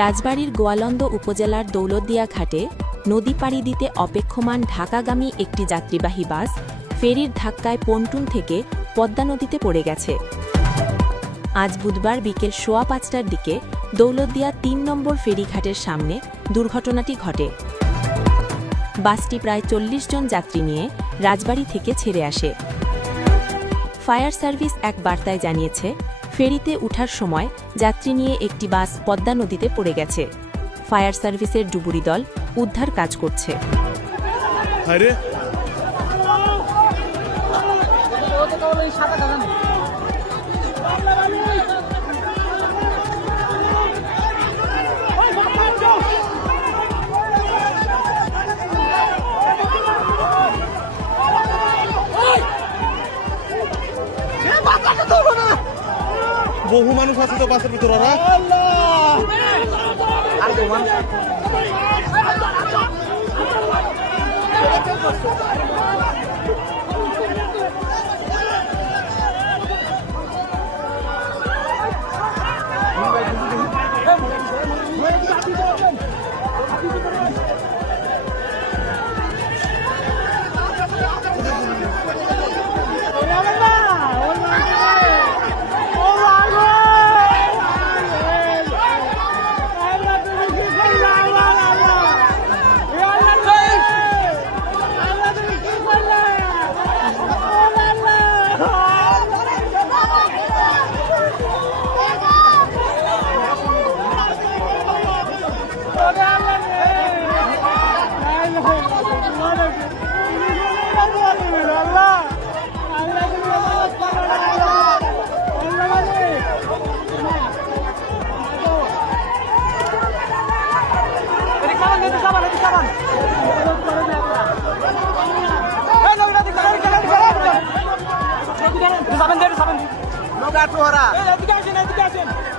রাজবাড়ীর গোয়ালন্দ উপজেলার দৌলতদিয়া ঘাটে নদী পাড়ি দিতে অপেক্ষমান ঢাকাগামী একটি যাত্রীবাহী বাস ফেরির ধাক্কায় পন্টুন থেকে পদ্মা নদীতে পড়ে গেছে। আজ বুধবার বিকেল ৫:১৫টার দিকে দৌলতদিয়া ৩ নম্বর ফেরিঘাটের সামনে দুর্ঘটনাটি ঘটে। বাসটি প্রায় ৪০ জন যাত্রী নিয়ে রাজবাড়ী থেকে ছেড়ে আসে। ফায়ার সার্ভিস এক বার্তায় জানিয়েছে, ফেরিতে ওঠার সময় যাত্রী নিয়ে একটি বাস পদ্মা নদীতে পড়ে গেছে। ফায়ার সার্ভিসের ডুবুরি দল উদ্ধার কাজ করছে। বহু মানুষ আছে তো বাসের ভিতর। Saban.